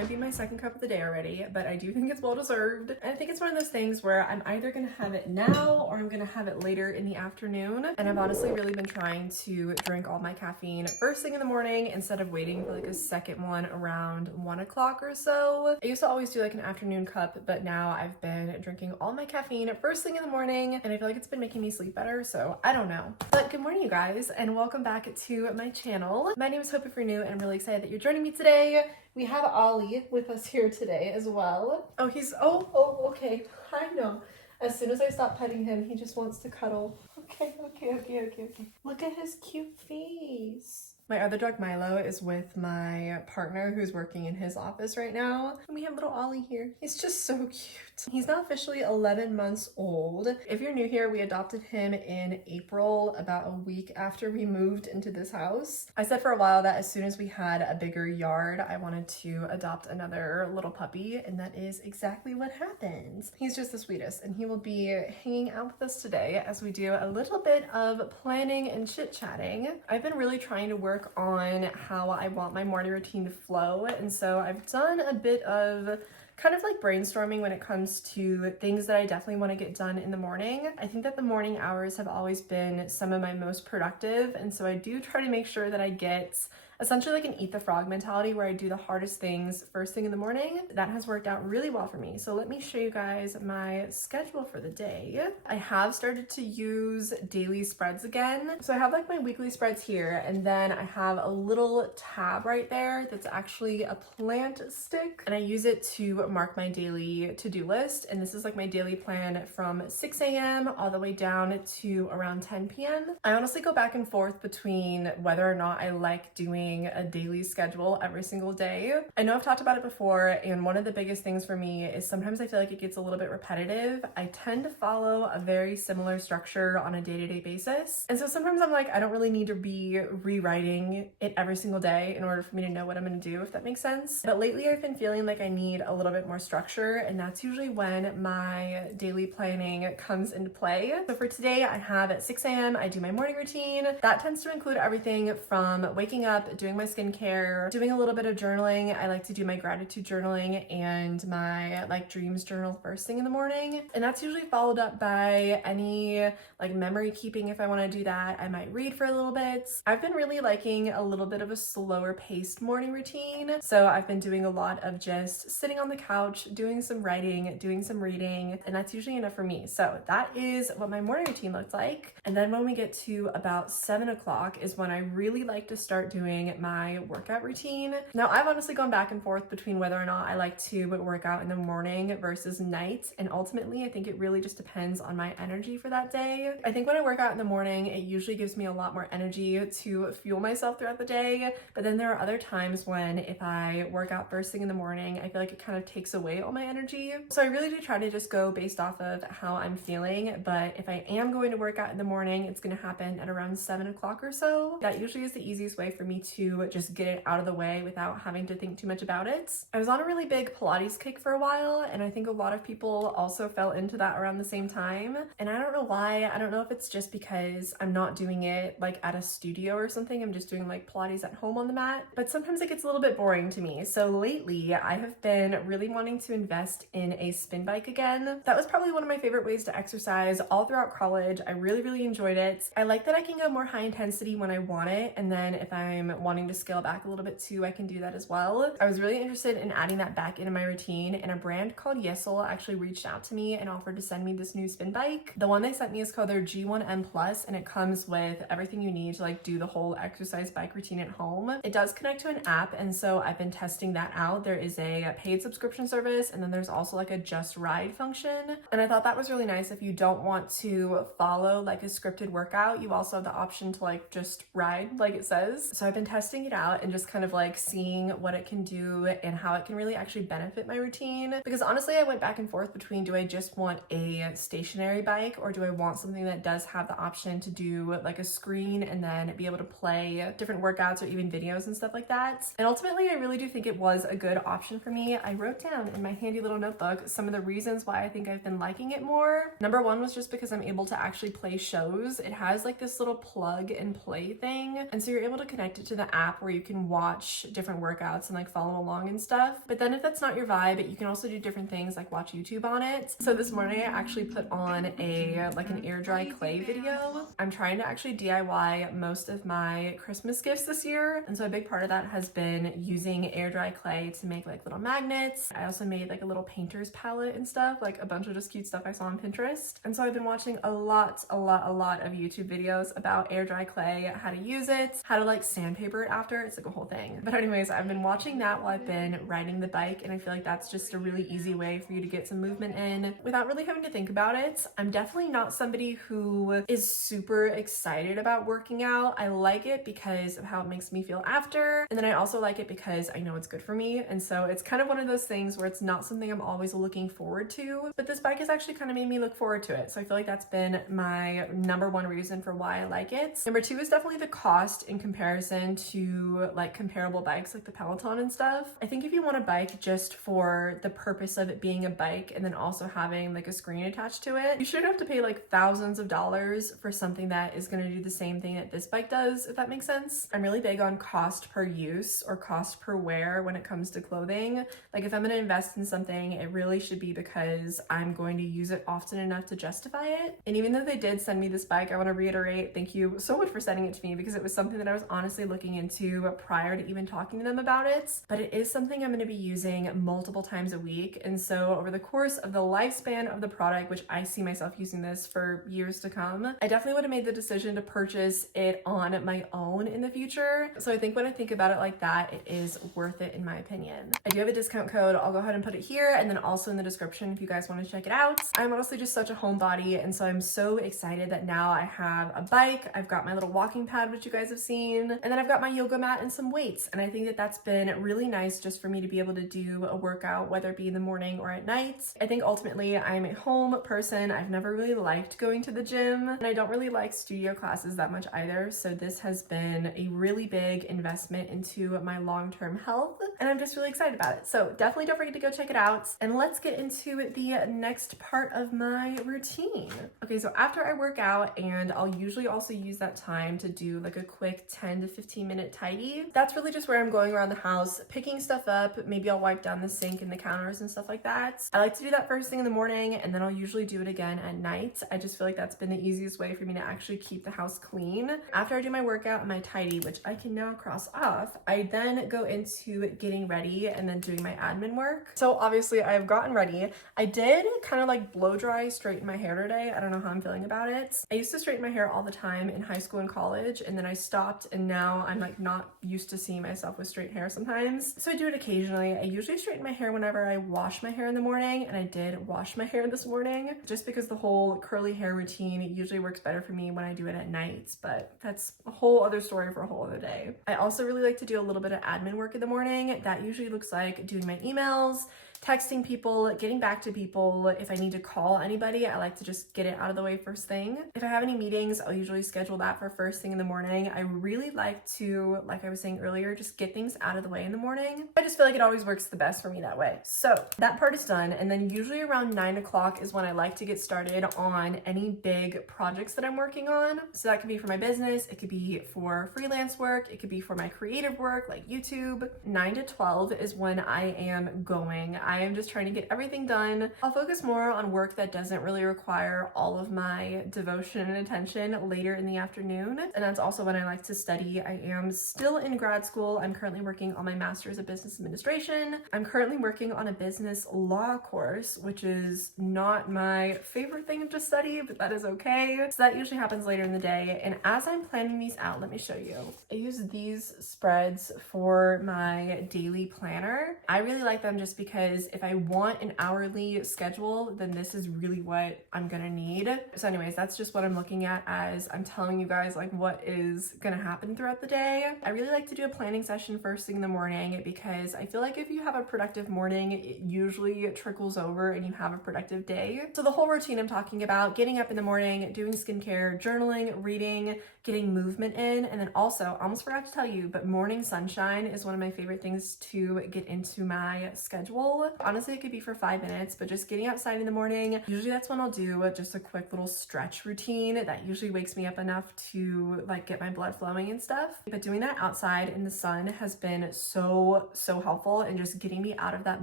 might be my second cup of the day already, but I do think it's well deserved. And I think it's one of those things where I'm either gonna have it now or I'm gonna have it later in the afternoon. And I've honestly really been trying to drink all my caffeine first thing in the morning instead of waiting for like a second one around 1 o'clock or so. I used to always do like an afternoon cup, but now I've been drinking all my caffeine first thing in the morning, and I feel like it's been making me sleep better, so I don't know. But good morning, you guys, and welcome back to my channel. My name is Hope if you're new, and I'm really excited that you're joining me today. We have Ollie with us here today as well. Oh, okay. I know. As soon as I stop petting him, he just wants to cuddle. Okay. Look at his cute face. My other dog Milo is with my partner who's working in his office right now. And we have little Ollie here. He's just so cute. He's now officially 11 months old. If you're new here, we adopted him in April, about a week after we moved into this house. I said for a while that as soon as we had a bigger yard, I wanted to adopt another little puppy, and that is exactly what happened. He's just the sweetest, and he will be hanging out with us today as we do a little bit of planning and chit-chatting. I've been really trying to work on how I want my morning routine to flow, and so I've done a bit of kind of like brainstorming when it comes to things that I definitely want to get done in the morning. I think that the morning hours have always been some of my most productive, and so I do try to make sure that I get essentially like an eat the frog mentality where I do the hardest things first thing in the morning. That has worked out really well for me. So let me show you guys my schedule for the day. I have started to use daily spreads again. So I have like my weekly spreads here, and then I have a little tab right there that's actually a plant stick, and I use it to mark my daily to-do list. And this is like my daily plan from 6 a.m. all the way down to around 10 p.m. I honestly go back and forth between whether or not I like doing a daily schedule every single day. I know I've talked about it before, and one of the biggest things for me is sometimes I feel like it gets a little bit repetitive. I tend to follow a very similar structure on a day-to-day basis, and so sometimes I'm like, I don't really need to be rewriting it every single day in order for me to know what I'm going to do, if that makes sense. But lately I've been feeling like I need a little bit more structure, and that's usually when my daily planning comes into play. So for today, I have at 6 a.m. I do my morning routine. That tends to include everything from waking up, doing my skincare, doing a little bit of journaling. I like to do my gratitude journaling and my like dreams journal first thing in the morning. And that's usually followed up by any like memory keeping if I want to do that. I might read for a little bit. I've been really liking a little bit of a slower paced morning routine. So I've been doing a lot of just sitting on the couch, doing some writing, doing some reading, and that's usually enough for me. So that is what my morning routine looks like. And then when we get to about 7 o'clock is when I really like to start doing my workout routine. Now, I've honestly gone back and forth between whether or not I like to work out in the morning versus night, and ultimately I think it really just depends on my energy for that day. I think when I work out in the morning, it usually gives me a lot more energy to fuel myself throughout the day, but then there are other times when if I work out first thing in the morning, I feel like it kind of takes away all my energy. So I really do try to just go based off of how I'm feeling, but if I am going to work out in the morning, it's going to happen at around 7 o'clock or so. That usually is the easiest way for me to just get it out of the way without having to think too much about it. I was on a really big Pilates kick for a while, and I think a lot of people also fell into that around the same time. And I don't know why. I don't know if it's just because I'm not doing it like at a studio or something. I'm just doing like Pilates at home on the mat, but sometimes it gets a little bit boring to me. So lately I have been really wanting to invest in a spin bike again. That was probably one of my favorite ways to exercise all throughout college. I really enjoyed it. I like that I can go more high intensity when I want it, and then if I'm wanting to scale back a little bit too, I can do that as well. I was really interested in adding that back into my routine, and a brand called Yesel actually reached out to me and offered to send me this new spin bike. The one they sent me is called their G1M Plus, and it comes with everything you need to like do the whole exercise bike routine at home. It does connect to an app, and so I've been testing that out. There is a paid subscription service, and then there's also like a just ride function, and I thought that was really nice. If you don't want to follow like a scripted workout, you also have the option to like just ride like it says. So I've been testing it out and just kind of like seeing what it can do and how it can really actually benefit my routine, because honestly I went back and forth between, do I just want a stationary bike or do I want something that does have the option to do like a screen and then be able to play different workouts or even videos and stuff like that. And ultimately I really do think it was a good option for me. I wrote down in my handy little notebook some of the reasons why I think I've been liking it more. Number one was just because I'm able to actually play shows. It has like this little plug and play thing, and so you're able to connect it to the app where you can watch different workouts and like follow along and stuff. But then if that's not your vibe, you can also do different things like watch YouTube on it. So this morning I actually put on an air dry clay video. I'm trying to actually DIY most of my Christmas gifts this year. And so a big part of that has been using air dry clay to make like little magnets. I also made like a little painter's palette and stuff, like a bunch of just cute stuff I saw on Pinterest. And so I've been watching a lot of YouTube videos about air dry clay, how to use it, how to like sandpaper it after. It's like a whole thing. But anyways, I've been watching that while I've been riding the bike, and I feel like that's just a really easy way for you to get some movement in without really having to think about it. I'm definitely not somebody who is super excited about working out. I like it because of how it makes me feel after, and then I also like it because I know it's good for me. And so it's kind of one of those things where it's not something I'm always looking forward to, but this bike has actually kind of made me look forward to it. So I feel like that's been my number one reason for why I like it. Number two is definitely the cost in comparison to like comparable bikes like the Peloton and stuff. I think if you want a bike just for the purpose of it being a bike and then also having like a screen attached to it, you shouldn't have to pay like thousands of dollars for something that is going to do the same thing that this bike does, if that makes sense. I'm really big on cost per use or cost per wear when it comes to clothing. Like if I'm going to invest in something, it really should be because I'm going to use it often enough to justify it. And even though they did send me this bike, I want to reiterate, thank you so much for sending it to me, because it was something that I was honestly looking into prior to even talking to them about it. But it is something I'm going to be using multiple times a week. And so over the course of the lifespan of the product, which I see myself using this for years to come, I definitely would have made the decision to purchase it on my own in the future. So I think when I think about it like that, it is worth it in my opinion. I do have a discount code. I'll go ahead and put it here and then also in the description if you guys want to check it out. I'm honestly just such a homebody, and so I'm so excited that now I have a bike, I've got my little walking pad, which you guys have seen, and then I've got my yoga mat and some weights. And I think that that's been really nice just for me to be able to do a workout, whether it be in the morning or at night. I think ultimately I'm a home person. I've never really liked going to the gym, and I don't really like studio classes that much either. So this has been a really big investment into my long-term health, and I'm just really excited about it. So definitely don't forget to go check it out. And let's get into the next part of my routine. Okay, so after I work out, and I'll usually also use that time to do like a quick 10 to 15 minute tidy. That's really just where I'm going around the house, picking stuff up. Maybe I'll wipe down the sink and the counters and stuff like that. I like to do that first thing in the morning, and then I'll usually do it again at night. I just feel like that's been the easiest way for me to actually keep the house clean. After I do my workout and my tidy, which I can now cross off, I then go into getting ready and then doing my admin work. So obviously I've gotten ready. I did kind of like blow dry straighten my hair today. I don't know how I'm feeling about it. I used to straighten my hair all the time in high school and college, and then I stopped, and now I'm like not used to seeing myself with straight hair sometimes. So I do it occasionally. I usually straighten my hair whenever I wash my hair in the morning, and I did wash my hair this morning just because the whole curly hair routine usually works better for me when I do it at night, but that's a whole other story for a whole other day. I also really like to do a little bit of admin work in the morning. That usually looks like doing my emails, texting people, getting back to people. If I need to call anybody, I like to just get it out of the way first thing. If I have any meetings, I'll usually schedule that for first thing in the morning. I really like to, like I was saying earlier, just get things out of the way in the morning. I just feel like it always works the best for me that way. So that part is done. And then usually around 9 o'clock is when I like to get started on any big projects that I'm working on. So that could be for my business. It could be for freelance work. It could be for my creative work like YouTube. 9 to 12 is when I am going. I am just trying to get everything done. I'll focus more on work that doesn't really require all of my devotion and attention later in the afternoon. And that's also when I like to study. I am still in grad school. I'm currently working on my master's of business administration. I'm currently working on a business law course, which is not my favorite thing to study, but that is okay. So that usually happens later in the day. And as I'm planning these out, let me show you. I use these spreads for my daily planner. I really like them just because if I want an hourly schedule, then this is really what I'm gonna need. So anyways, that's just what I'm looking at as I'm telling you guys like what is gonna happen throughout the day. I really like to do a planning session first thing in the morning because I feel like if you have a productive morning, it usually trickles over and you have a productive day. So the whole routine I'm talking about, getting up in the morning, doing skincare, journaling, reading, getting movement in. And then also, almost forgot to tell you, but morning sunshine is one of my favorite things to get into my schedule. Honestly, it could be for 5 minutes, but just getting outside in the morning, usually that's when I'll do just a quick little stretch routine that usually wakes me up enough to like get my blood flowing and stuff. But doing that outside in the sun has been so helpful and just getting me out of that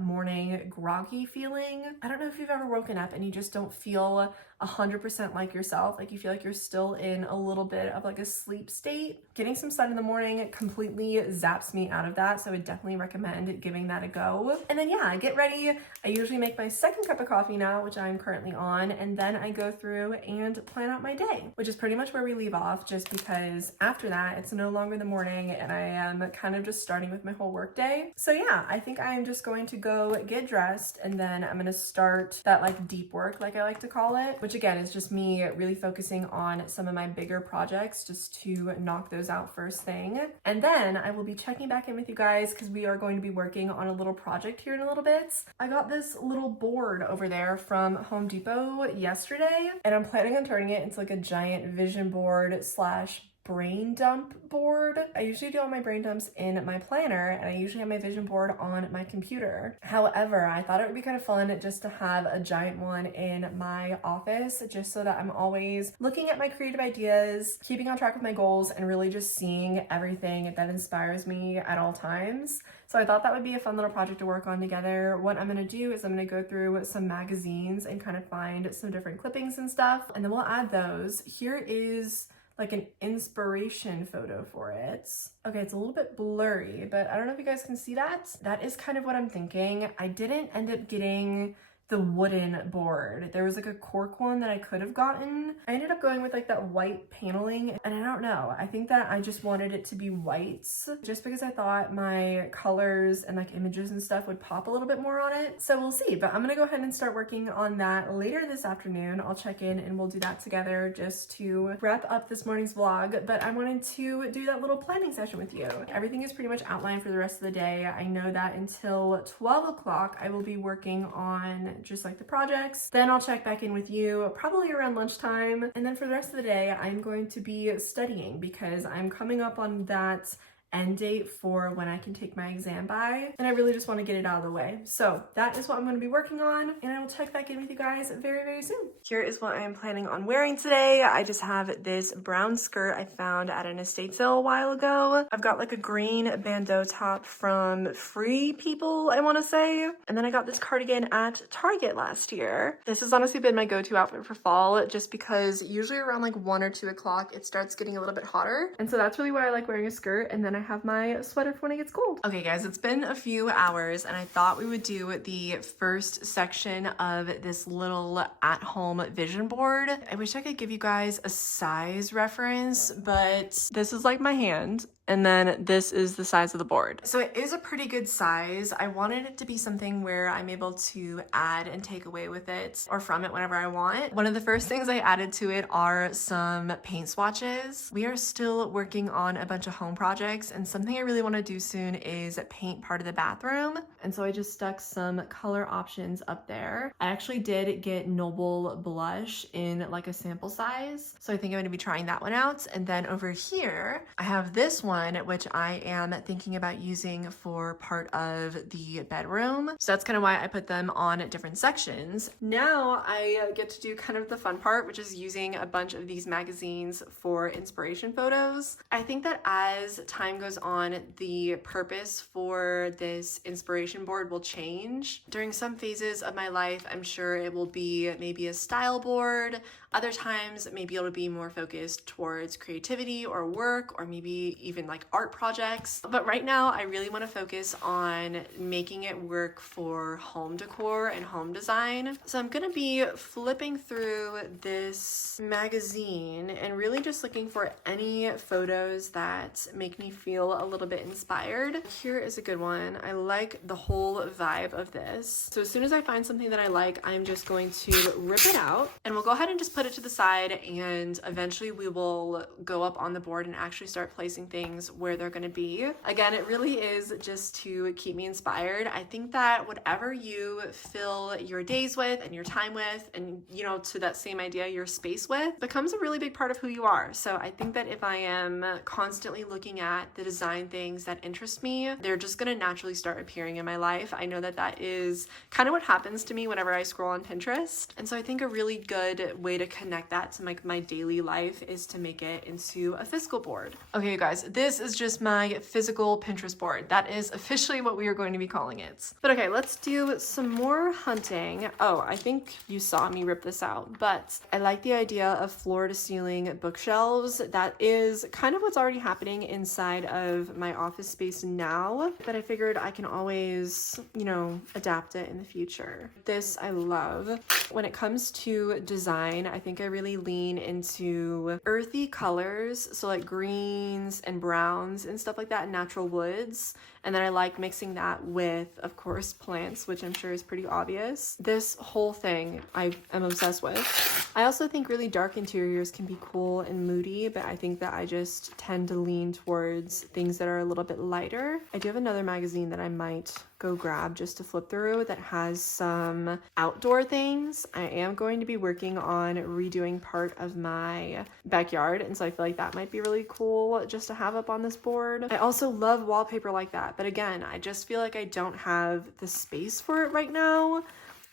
morning groggy feeling. I don't know if you've ever woken up and you just don't feel 100% like yourself, like you feel like you're still in a little bit of like a sleep state. Getting some sun in the morning completely zaps me out of that, so I would definitely recommend giving that a go. And then yeah, get ready. I usually make my second cup of coffee now, which I'm currently on, and then I go through and plan out my day, which is pretty much where we leave off, just because after that it's no longer the morning and I am kind of just starting with my whole work day. So yeah, I think I'm just going to go get dressed and then I'm gonna start that like deep work, like I like to call it, which again is just me really focusing on some of my bigger projects just to knock those out first thing. And then I will be checking back in with you guys because we are going to be working on a little project here in a little bit. I got this little board over there from Home Depot yesterday and I'm planning on turning it into like a giant vision board slash brain dump board. I usually do all my brain dumps in my planner and I usually have my vision board on my computer. However, I thought it would be kind of fun just to have a giant one in my office, just so that I'm always looking at my creative ideas, keeping on track with my goals, and really just seeing everything that inspires me at all times. So I thought that would be a fun little project to work on together. What I'm gonna do is I'm gonna go through some magazines and kind of find some different clippings and stuff, and then we'll add those. Here is like an inspiration photo for it. Okay, it's a little bit blurry, but I don't know if you guys can see that. That is kind of what I'm thinking. I didn't end up getting the wooden board. There was like a cork one that I could have gotten. I ended up going with like that white paneling, and I don't know, I think that I just wanted it to be white just because I thought my colors and like images and stuff would pop a little bit more on it. So we'll see, but I'm gonna go ahead and start working on that later this afternoon. I'll check in and we'll do that together just to wrap up this morning's vlog. But I wanted to do that little planning session with you. Everything is pretty much outlined for the rest of the day. I know that until 12 o'clock I will be working on just like the projects. Then I'll check back in with you probably around lunchtime. And then for the rest of the day, I'm going to be studying because I'm coming up on that end date for when I can take my exam by, and I really just want to get it out of the way. So that is what I'm going to be working on, and I will check back in with you guys very soon. Here is what I am planning on wearing today. I just have this brown skirt I found at an estate sale a while ago. I've got like a green bandeau top from Free People, I want to say, and then I got this cardigan at Target last year. This has honestly been my go-to outfit for fall, just because usually around like 1 or 2 o'clock it starts getting a little bit hotter, and so that's really why I like wearing a skirt, and then I have my sweater for when it gets cold. Okay guys, it's been a few hours and I thought we would do the first section of this little at-home vision board. I wish I could give you guys a size reference, but this is like my hand, and then this is the size of the board. So it is a pretty good size. I wanted it to be something where I'm able to add and take away with it or from it whenever I want. One of the first things I added to it are some paint swatches. We are still working on a bunch of home projects, and something I really want to do soon is paint part of the bathroom. And so I just stuck some color options up there. I actually did get Noble Blush in like a sample size, so I think I'm going to be trying that one out. And then over here I have this one, which I am thinking about using for part of the bedroom. So that's kind of why I put them on different sections. Now I get to do kind of the fun part, which is using a bunch of these magazines for inspiration photos. I think that as time goes on, the purpose for this inspiration board will change. During some phases of my life, I'm sure it will be maybe a style board. Other times, maybe it'll be more focused towards creativity or work, or maybe even like art projects. But right now, I really want to focus on making it work for home decor and home design. So I'm going to be flipping through this magazine and really just looking for any photos that make me feel a little bit inspired. Here is a good one. I like the whole vibe of this. So as soon as I find something that I like, I'm just going to rip it out, and we'll go ahead and just put it to the side, and eventually we will go up on the board and actually start placing things things where they're going to be. Again, it really is just to keep me inspired. I think that whatever you fill your days with and your time with, and you know, to that same idea, your space with, becomes a really big part of who you are. So I think that if I am constantly looking at the design things that interest me, they're just going to naturally start appearing in my life. I know that that is kind of what happens to me whenever I scroll on Pinterest. And so I think a really good way to connect that to my daily life is to make it into a physical board. Okay, you guys, this is just my physical Pinterest board. That is officially what we are going to be calling it. But okay, let's do some more hunting. Oh, I think you saw me rip this out, but I like the idea of floor to ceiling bookshelves. That is kind of what's already happening inside of my office space now, but I figured I can always, you know, adapt it in the future. This I love. When it comes to design, I think I really lean into earthy colors, so like greens and browns and stuff like that, and natural woods. And then I like mixing that with, of course, plants, which I'm sure is pretty obvious. This whole thing I am obsessed with. I also think really dark interiors can be cool and moody, but I think that I just tend to lean towards things that are a little bit lighter. I do have another magazine that I might go grab just to flip through that has some outdoor things. I am going to be working on redoing part of my backyard, and so I feel like that might be really cool just to have up on this board. I also love wallpaper like that, but again, I just feel like I don't have the space for it right now.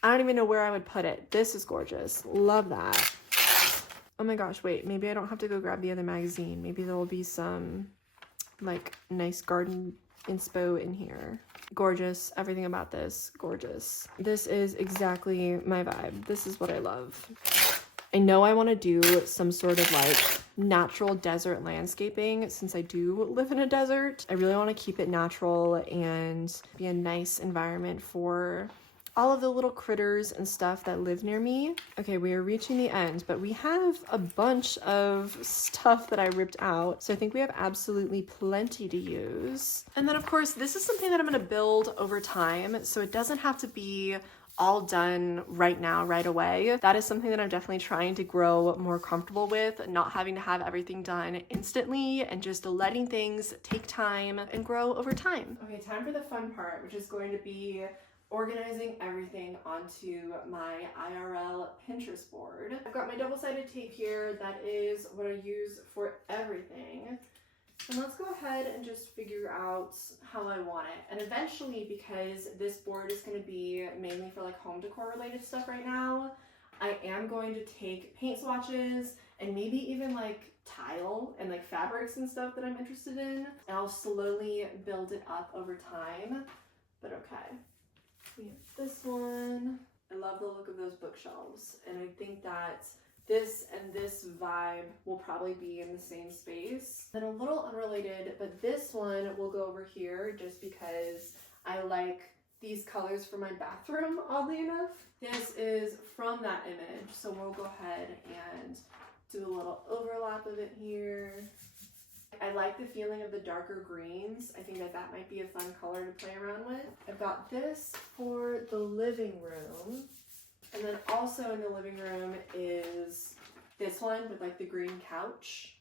I don't even know where I would put it. This is gorgeous. Love that. Oh my gosh, wait, maybe I don't have to go grab the other magazine. Maybe there will be some like nice garden inspo in here. Gorgeous. Everything about this, gorgeous. This is exactly my vibe. This is what I love. I know I want to do some sort of like natural desert landscaping since I do live in a desert. I really want to keep it natural and be a nice environment for all of the little critters and stuff that live near me. Okay, we are reaching the end, but we have a bunch of stuff that I ripped out. So I think we have absolutely plenty to use. And then of course, this is something that I'm gonna build over time. So it doesn't have to be all done right now, right away. That is something that I'm definitely trying to grow more comfortable with, not having to have everything done instantly and just letting things take time and grow over time. Okay, time for the fun part, which is going to be organizing everything onto my IRL Pinterest board. I've got my double-sided tape here. That is what I use for everything. And let's go ahead and just figure out how I want it. And eventually, because this board is going to be mainly for like home decor related stuff right now, I am going to take paint swatches and maybe even like tile and like fabrics and stuff that I'm interested in. And I'll slowly build it up over time. But okay. We have this one. I love the look of those bookshelves, and I think that this and this vibe will probably be in the same space. Then a little unrelated, but this one will go over here just because I like these colors for my bathroom, oddly enough. This is from that image, so we'll go ahead and do a little overlap of it here. I like the feeling of the darker greens. I think that that might be a fun color to play around with. I've got this for the living room. And then also in the living room is this one with like the green couch.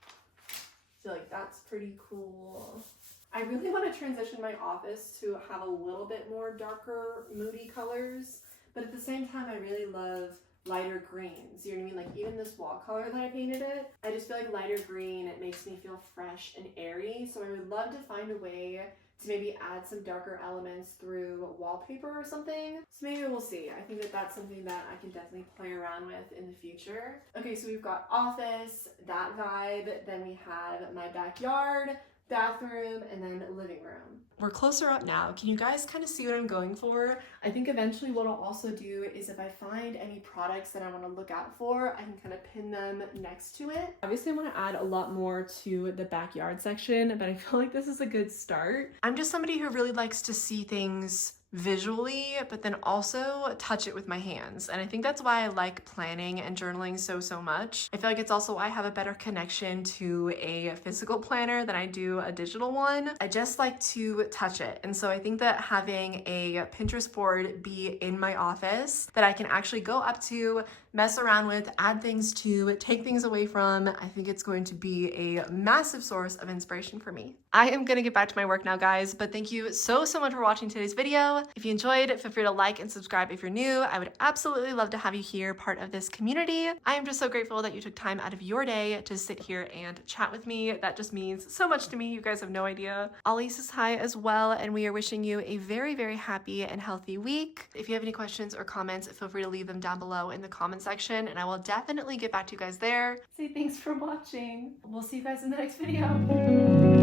I feel like that's pretty cool. I really want to transition my office to have a little bit more darker, moody colors. But at the same time, I really love lighter greens. You know what I mean? Like even this wall color that I painted it, I just feel like lighter green, it makes me feel fresh and airy. So I would love to find a way to maybe add some darker elements through wallpaper or something. So maybe we'll see. I think that that's something that I can definitely play around with in the future. Okay, so we've got office, that vibe. Then we have my backyard, bathroom, and then living room. We're closer up now. Can you guys kind of see what I'm going for? I think eventually what I'll also do is if I find any products that I want to look out for, I can kind of pin them next to it. Obviously I want to add a lot more to the backyard section, but I feel like this is a good start. I'm just somebody who really likes to see things visually, but then also touch it with my hands. And I think that's why I like planning and journaling so much. I feel like it's also why I have a better connection to a physical planner than I do a digital one. I just like to touch it. And so I think that having a Pinterest board be in my office that I can actually go up to, mess around with, add things to, take things away from. I think it's going to be a massive source of inspiration for me. I am gonna get back to my work now, guys, but thank you so much for watching today's video. If you enjoyed, feel free to like and subscribe if you're new. I would absolutely love to have you here, part of this community. I am just so grateful that you took time out of your day to sit here and chat with me. That just means so much to me. You guys have no idea. Ollie says hi as well, and we are wishing you a very happy and healthy week. If you have any questions or comments, feel free to leave them down below in the comment section, and I will definitely get back to you guys there. Say thanks for watching. We'll see you guys in the next video.